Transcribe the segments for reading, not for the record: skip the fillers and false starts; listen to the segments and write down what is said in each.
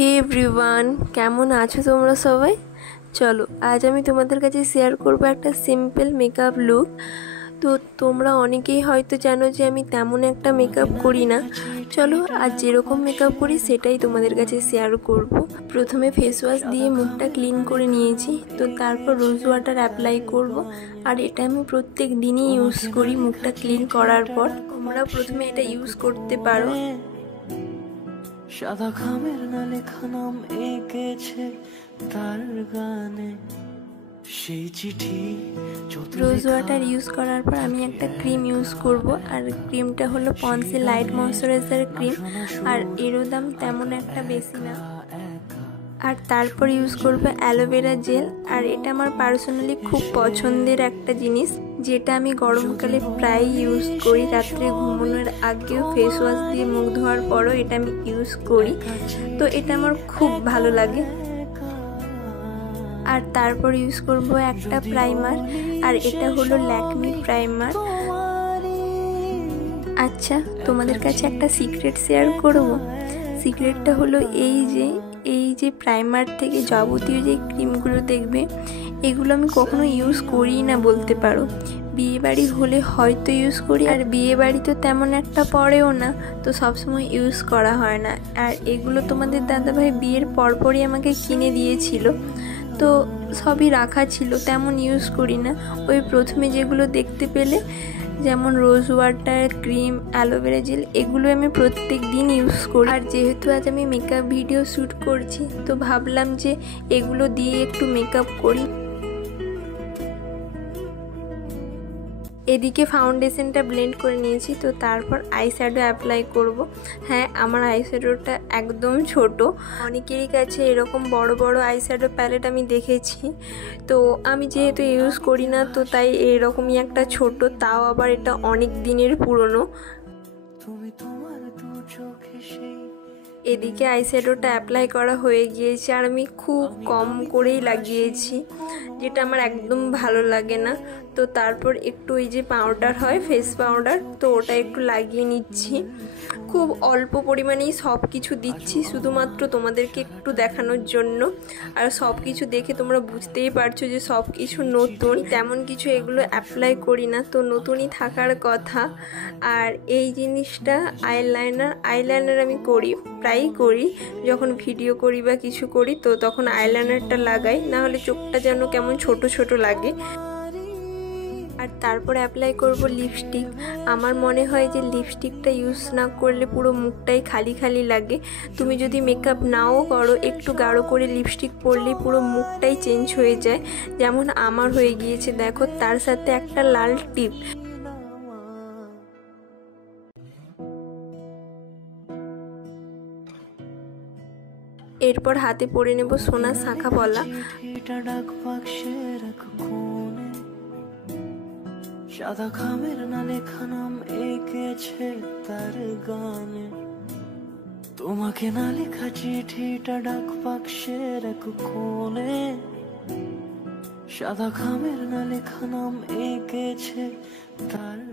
হে everyone, কেমন আছো তোমরা সবাই? চলো আজ আমি তোমাদের কাছে শেয়ার করব একটা সিম্পল মেকআপ লুক। তো তোমরা অনেকেই হয়তো জানো যে আমি তেমন একটা মেকআপ করি না। চলো আজ যেরকম মেকআপ করি সেটাই তোমাদের কাছে শেয়ার করব। প্রথমে ফেস ওয়াশ দিয়ে মুখটা ক্লিন করে নিয়েছি, তো তারপর রোজ ওয়াটার অ্যাপ্লাই করব। আর এটা আমি প্রত্যেক দিনই ইউজ করি মুখটা ক্লিন করার পর। তোমরা প্রথমে এটা ইউজ করতে পারো। সাদা খামের না লেখা নাম এঁকেছে তার গানে সেই চিঠি। রোজ ওয়াটার ইউজ করার পর আমি একটা ক্রিম ইউজ করব, আর ক্রিমটা হলো পন্সে লাইট ময়শ্চারাইজার ক্রিম, আর এরও দাম তেমন একটা বেশি না। আর তারপর ইউজ করব অ্যালোভেরা জেল, আর এটা আমার পার্সোনালি খুব পছন্দের একটা জিনিস, যেটা আমি গরমকালে প্রায় ইউজ করি। রাত্রে ঘুমানোর আগেও ফেস ওয়াশ দিয়ে মুখ ধোয়ার পরও এটা আমি ইউজ করি, তো এটা আমার খুব ভালো লাগে। আর তারপর ইউজ করব একটা প্রাইমার, আর এটা হলো ল্যাকমি প্রাইমার। আচ্ছা, তোমাদের কাছে একটা সিক্রেট শেয়ার করব। সিক্রেটটা হলো এই যে প্রাইমার থেকে যাবতীয় যে ক্রিমগুলো দেখবে, এগুলো আমি কখনো ইউজ করি না বলতে পারো। বিয়েবাড়ি হলে হয়তো ইউজ করি, আর বিয়েবাড়ি তো তেমন একটা পড়েও না, তো সবসময় ইউজ করা হয় না। আর এগুলো তোমাদের দাদাভাই বিয়ের পরপরই আমাকে কিনে দিয়েছিল, তো সবই রাখা ছিল, তেমন ইউজ করি না। ওই প্রথমে যেগুলো দেখতে পেলে, যেমন rose water, cream, aloe vera gel, এগুলো আমি প্রত্যেক দিন ইউজ করি। আর যেহেতু আজ আমি মেকআপ ভিডিও শ্যুট করছি, তো ভাবলাম যে এগুলো দিয়ে একটু মেকআপ করি। এদিকে ফাউন্ডেশনটা ব্লেন্ড করে নিয়েছি, তো তারপর আইশ্যাডো অ্যাপ্লাই করব। হ্যাঁ, আমার আইশ্যাডোটা একদম ছোট। অনেকেরই কাছে এরকম বড় বড় আইশ্যাডো প্যালেট আমি দেখেছি, তো আমি যেহেতু ইউজ করি না, তো তাই এরকমই একটা ছোট, তাও আবার এটা অনেক দিনের পুরনো। এদিকে আইশ্যাডোটা অ্যাপ্লাই করা হয়ে গিয়েছে, আর আমি খুব কম করেই লাগিয়েছি, যেটা আমার একদম ভালো লাগে না। তো তারপর একটু এই যে পাউডার হয়, ফেস পাউডার, তো ওটা একটু লাগিয়ে নিচ্ছি। খুব অল্প পরিমাণেই সব কিছু দিচ্ছি, শুধুমাত্র তোমাদেরকে একটু দেখানোর জন্য। আর সব কিছু দেখে তোমরা বুঝতেই পারছো যে সব কিছু নতুন, তেমন কিছু এগুলো অ্যাপ্লাই করি না, তো নতুনই থাকার কথা। আর এই জিনিসটা আইলাইনার আমি করি, প্রায়ই করি, যখন ভিডিও করি বা কিছু করি, তো তখন আইলাইনারটা লাগাই, না হলে চোখটা যেন কেমন ছোট ছোট লাগে। আর তারপর অ্যাপ্লাই করব লিপস্টিক। আমার মনে হয় যে লিপস্টিকটা ইউজ না করলে পুরো মুখটাই খালি খালি লাগে। তুমি যদি মেকআপ নাও করো, একটু গাঢ় করে লিপস্টিক পরলেই পুরো মুখটাই চেঞ্জ হয়ে যায়, যেমন আমার হয়ে গিয়েছে দেখো। তার সাথে একটা লাল টিপ। এরপর হাতে পরে নেব সোনার শাঁখা পলা। সাদা খামের না লেখা নাম এঁকেছে তার গানে, তোমাকে না লেখা চিঠিটা ডাক বাক্সের এক কোণে। সাদা খামের না লেখা নাম এঁকেছে।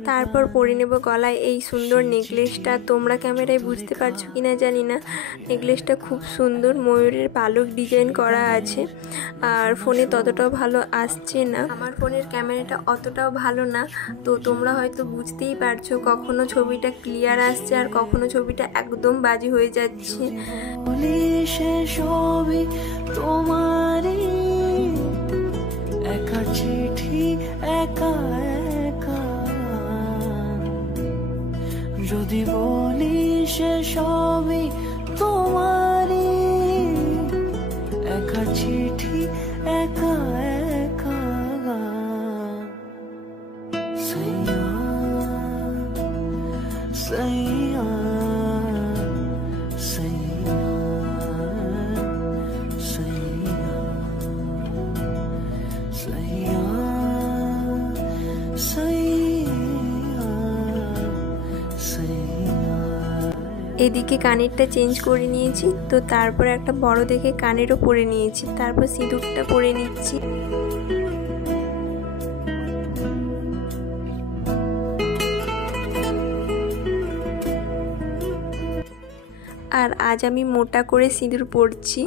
তারপর পরে নেব গলায় এই সুন্দর নেকলেসটা। তোমরা ক্যামেরায় বুঝতে পারছো কিনা জানি না, নেকলেসটা খুব সুন্দর, ময়ূরের পালক ডিজাইন করা আছে। আর ফোনে ততটাও ভালো আসছে না, আমার ফোনের ক্যামেরাটা অতটাও ভালো না, তো তোমরা হয়তো বুঝতেই পারছো, কখনো ছবিটা ক্লিয়ার আসছে আর কখনো ছবিটা একদম বাজে হয়ে যাচ্ছে। তোমারই একা চিঠি, একা একা যদি বলি সে সবই তোমারই, একা চিঠি, একা একা। সাইয়া সাইয়া সাইয়া সাইয়া সাইয়া সাইয়া। এদিকে কানেরটা চেঞ্জ করে নিয়েছি, তো তারপর একটা বড় দেখে কানেরও পরে নিয়েছি, তারপর সিঁদুরটা পরে নিচ্ছি। আর আজ আমি মোটা করে সিঁদুর পরছি।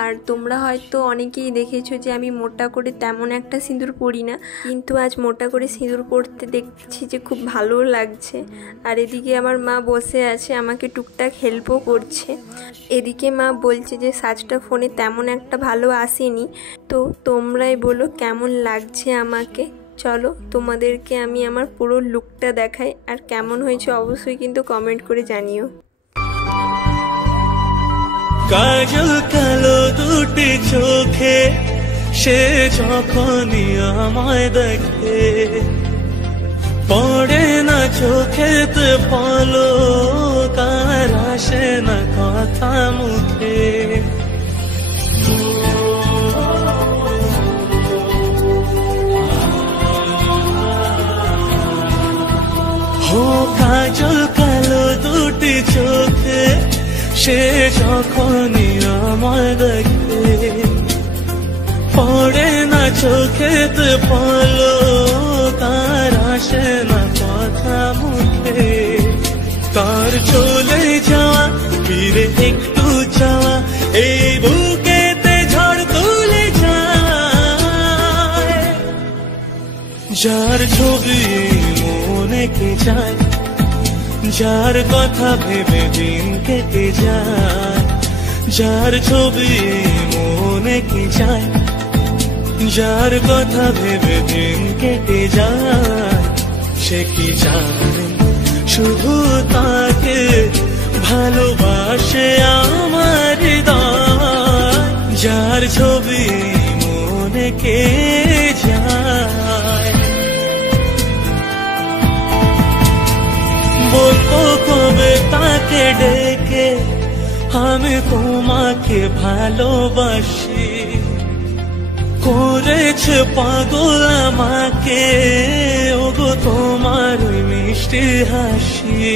আর তোমরা হয়তো অনেকেই দেখেছো যে আমি মোটা করে তেমন একটা সিঁদুর পরি না, কিন্তু আজ মোটা করে সিঁদুর পরতে দেখছি যে খুব ভালো লাগছে। আর এদিকে আমার মা বসে আছে, আমাকে টুকটাক হেল্পও করছে। এদিকে মা বলছে যে সাজটা ফোনে তেমন একটা ভালো আসেনি, তো তোমরাই বলো কেমন লাগছে আমাকে। চলো তোমাদেরকে আমি আমার পুরো লুকটা দেখাই, আর কেমন হয়েছে অবশ্যই কিন্তু কমেন্ট করে জানিও। কাজল কালো দুটি চোখে সে যখনই আমায় দেখে, পড়ে না চোখেতে পলক, আর আসে না কথা মুখে। ও কাজল কালো দুটি চোখে সে যখনই আমায় দেখে, পড়ে না চোখেতে পলক, আর আসে না কথা মুখে। তার চলে যাওয়া ফিরে একটু যাওয়া এই বুকেতে ঝড় তুলে যায়। যার ছবি মনে কে যায়, যার কথা ভেবে দিন কেটে যায়, যার ছবি মনে কে যায়, যার কথা ভেবে দিন কেটে যায়। সে কি জানে শুধু তাকে ভালোবাসে আমার হৃদয়, যার ছবি মনে কে যায়। বলবো কবে তাকে ডেকে আমি তোমাকে ভালোবাসি, করেছে পাগল আমাকে ওগো তোমার মিষ্টি হাসি।